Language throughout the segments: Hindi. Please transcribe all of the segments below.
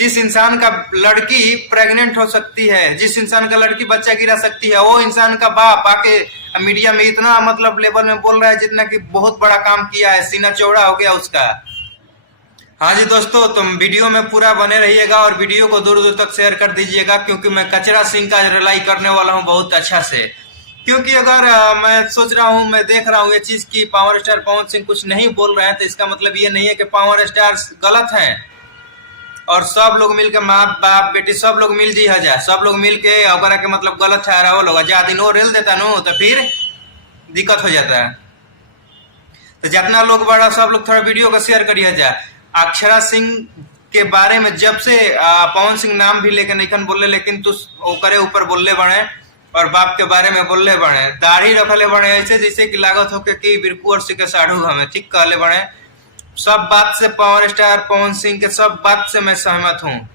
जिस इंसान का लड़की प्रेग्नेंट हो सकती है, जिस इंसान का लड़की बच्चा गिरा सकती है, वो इंसान का बाप आके मीडिया में इतना मतलब लेवल में बोल रहा है जितना कि बहुत बड़ा काम किया है, सीना चौड़ा हो गया उसका। हाँ जी दोस्तों, तुम वीडियो में पूरा बने रहिएगा और वीडियो को दूर दूर तक शेयर कर दीजिएगा, क्योंकि मैं कचरा सिंह का रिलाई करने वाला हूँ बहुत अच्छा से। क्योंकि अगर मैं सोच रहा हूँ, मैं देख रहा हूँ ये चीज की पावर स्टार पवन सिंह कुछ नहीं बोल रहे हैं, तो इसका मतलब ये नहीं है कि पावर स्टार गलत हैं। और सब लोग मिलकर, माँ बाप बेटी सब लोग मिल जी जा, सब लोग मिल के अगर के मतलब गलत ठहरा वो लोग जा दिन वो रेल देता नो, तो फिर दिक्कत हो जाता है। तो जितना लोग बड़ा सब लोग थोड़ा वीडियो को शेयर करिए जा। अक्षरा सिंह के बारे में जब से पवन सिंह नाम भी लेकर नहीं बोले, लेकिन तू ओकरे ऊपर बोलले बने और बाप के बारे में बोलले बने, दाढ़ी रखले बने ऐसे जैसे कि लागत हो कि बिरकू और के साढ़ू हमें ठीक कहले बने। सब बात से पावर स्टार पवन सिंह के सब बात से मैं सहमत हूँ,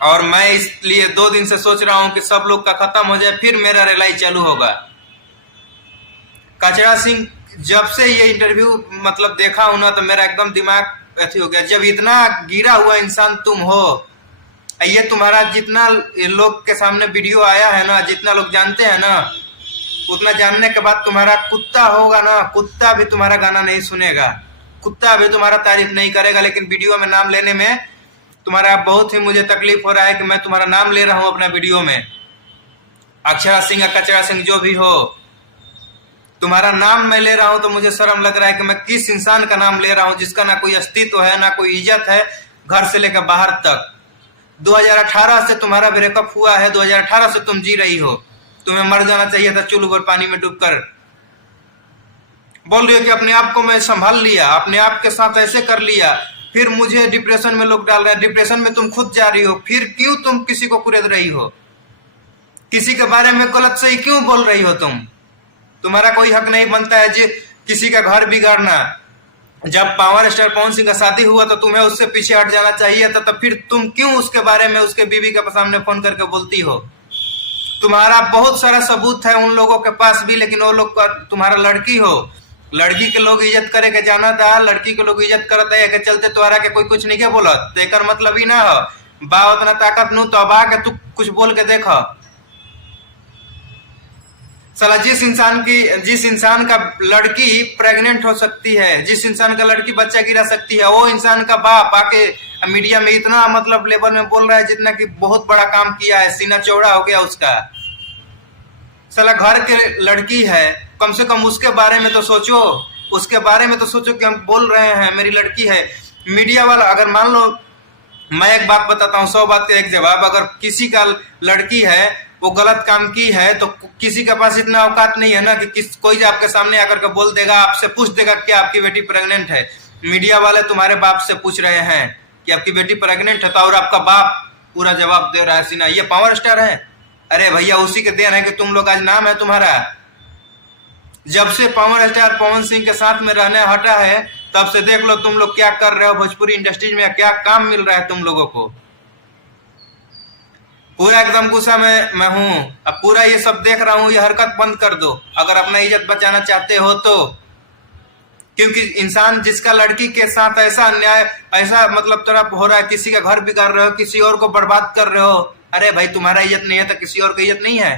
और मैं इसलिए 2 दिन से सोच रहा हूँ कि सब लोग का खत्म हो जाए, फिर मेरा रिलाई चालू होगा। कचरा सिंह जब से ये इंटरव्यू मतलब देखा हूं ना, तो मेरा एकदम दिमाग ऐसी हो गया। जब इतना गिरा हुआ इंसान तुम हो, ये तुम्हारा जितना लोग के सामने वीडियो आया है ना, जितना लोग जानते हैं ना, उतना जानने के बाद तुम्हारा कुत्ता होगा ना, कुत्ता भी तुम्हारा गाना नहीं सुनेगा, कुत्ता भी तुम्हारा तारीफ नहीं करेगा। लेकिन वीडियो में नाम लेने में तुम्हारा बहुत ही मुझे तकलीफ हो रहा है कि मैं तुम्हारा नाम ले रहा हूं अपना वीडियो में। अक्षरा सिंह या कचरा सिंह जो भी हो, तुम्हारा नाम मैं ले रहा हूं तो मुझे शर्म लग रहा है कि मैं किस इंसान का नाम ले रहा हूं जिसका ना कोई अस्तित्व है, ना कोई इज्जत है, घर से लेकर बाहर तक। 2018 से तुम्हारा ब्रेकअप हुआ है, 2018 से तुम जी रही हो, तुम्हें मर जाना चाहिए था चूल्हे पर पानी में डूबकर। बोल रही हो कि अपने आप को मैं संभाल लिया, अपने आप के साथ ऐसे कर लिया, फिर मुझे डिप्रेशन में लोग डाल रहे हैं। डिप्रेशन में तुम खुद जा रही हो, फिर क्यों तुम किसी को कुरेद रही हो? किसी के बारे में गलत सही क्यों बोल रही हो तुम? तुम्हारा कोई हक नहीं बनता है जी किसी का घर बिगाड़ना। जब पावर स्टार पवन सिंह का शादी हुआ तो तुम्हें उससे पीछे हट जाना चाहिए था, तो फिर तुम क्यों उसके बारे में उसके बीवी के सामने फोन करके बोलती हो? तुम्हारा बहुत सारा सबूत है उन लोगों के पास भी, लेकिन वो लोग तुम्हारा लड़की हो, लड़की के लोग इज्जत करे के जाना था, लड़की के लोग इज्जत करता है के चलते तुम्हारा के कोई कुछ नहीं के बोलत, तो एकर मतलब ही ना हो बा उतना ताकत नू, तो अब आके तू कुछ बोल के देखो। साला जिस इंसान का लड़की प्रेग्नेंट हो सकती है, जिस इंसान का लड़की बच्चा गिरा सकती है, वो इंसान का बाप आके मीडिया में इतना मतलब लेवल में बोल रहा है जितना कि बहुत बड़ा काम किया है, सीना चौड़ा हो गया उसका। साला घर के लड़की है, कम से कम उसके बारे में तो सोचो, उसके बारे में तो सोचो कि हम बोल रहे हैं मेरी लड़की है। मीडिया वाला अगर मान लो, मैं एक बात बताता हूँ 100 बात का एक जवाब, अगर किसी का लड़की है वो गलत काम की है तो किसी के पास इतना औकात नहीं है ना कि कोई आपके सामने आकर के बोल देगा, आपसे पूछ देगा क्या आपकी बेटी प्रेग्नेंट है। मीडिया वाले तुम्हारे बाप से पूछ रहे हैं कि आपकी बेटी प्रेग्नेंट है, तो और आपका बाप पूरा जवाब दे रहा है सीना, ये पावर स्टार है? अरे भैया उसी के देन है कि तुम लोग आज नाम है तुम्हारा। जब से पावर स्टार पवन सिंह के साथ में रहने हटा है, तब से देख लो तुम लोग क्या कर रहे हो भोजपुरी इंडस्ट्रीज में, क्या काम मिल रहा है तुम लोगों को। पूरा एकदम गुस्सा में मैं हूं, अब पूरा ये सब देख रहा हूं, ये हरकत बंद कर दो अगर अपना इज्जत बचाना चाहते हो तो। क्योंकि इंसान जिसका लड़की के साथ ऐसा अन्याय, ऐसा मतलब तरफ हो रहा है, किसी का घर बिगाड़ रहे हो, किसी और को बर्बाद कर रहे हो, अरे भाई तुम्हारा इज्जत नहीं है तो किसी और की इज्जत नहीं है,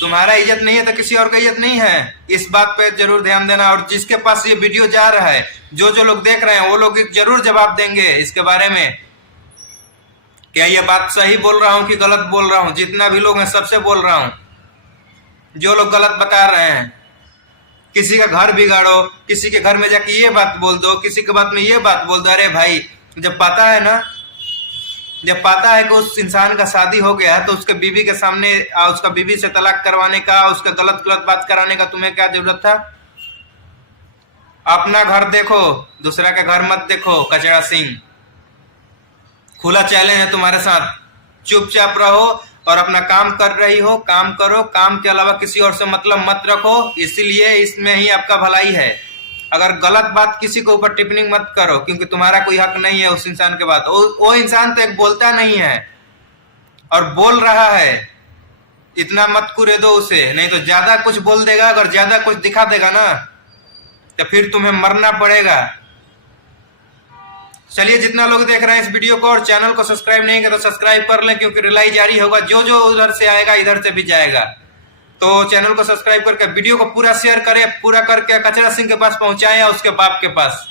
तुम्हारा इज्जत नहीं है तो किसी और की इज्जत नहीं है। इस बात पे जरूर ध्यान देना, और जिसके पास ये वीडियो जा रहा है, जो जो लोग देख रहे हैं वो लोग जरूर जवाब देंगे इसके बारे में, क्या ये बात सही बोल रहा हूं कि गलत बोल रहा हूं। जितना भी लोग हैं सबसे बोल रहा हूं, जो लोग गलत बता रहे हैं, किसी का घर बिगाड़ो, किसी के घर में जाके ये बात बोल दो, किसी के बात में ये बात बोल दो। अरे भाई जब पता है ना, जब पता है कि उस इंसान का शादी हो गया है, तो उसके बीवी के सामने उसका बीवी से तलाक करवाने का, उसका गलत गलत बात कराने का तुम्हें क्या जरूरत था? अपना घर देखो, दूसरा का घर मत देखो। कचरा सिंह, खुला चैलेंज है तुम्हारे साथ, चुपचाप रहो और अपना काम कर रही हो, काम करो, काम के अलावा किसी और से मतलब मत रखो, इसीलिए इसमें ही आपका भलाई है। अगर गलत बात किसी के ऊपर टिप्पणी मत करो, क्योंकि तुम्हारा कोई हक नहीं है उस इंसान के बाद। वो इंसान तो एक बोलता नहीं है और बोल रहा है, इतना मत कुरे दो उसे, नहीं तो ज्यादा कुछ बोल देगा, अगर ज्यादा कुछ दिखा देगा ना तो फिर तुम्हें मरना पड़ेगा। चलिए, जितना लोग देख रहे हैं इस वीडियो को और चैनल को सब्सक्राइब नहीं करो सब्सक्राइब कर लें, क्योंकि रिलाई जारी होगा, जो जो उधर से आएगा इधर से भी जाएगा। तो चैनल को सब्सक्राइब करके वीडियो को पूरा शेयर करें, पूरा करके कचरा सिंह के पास पहुंचाएं या उसके बाप के पास।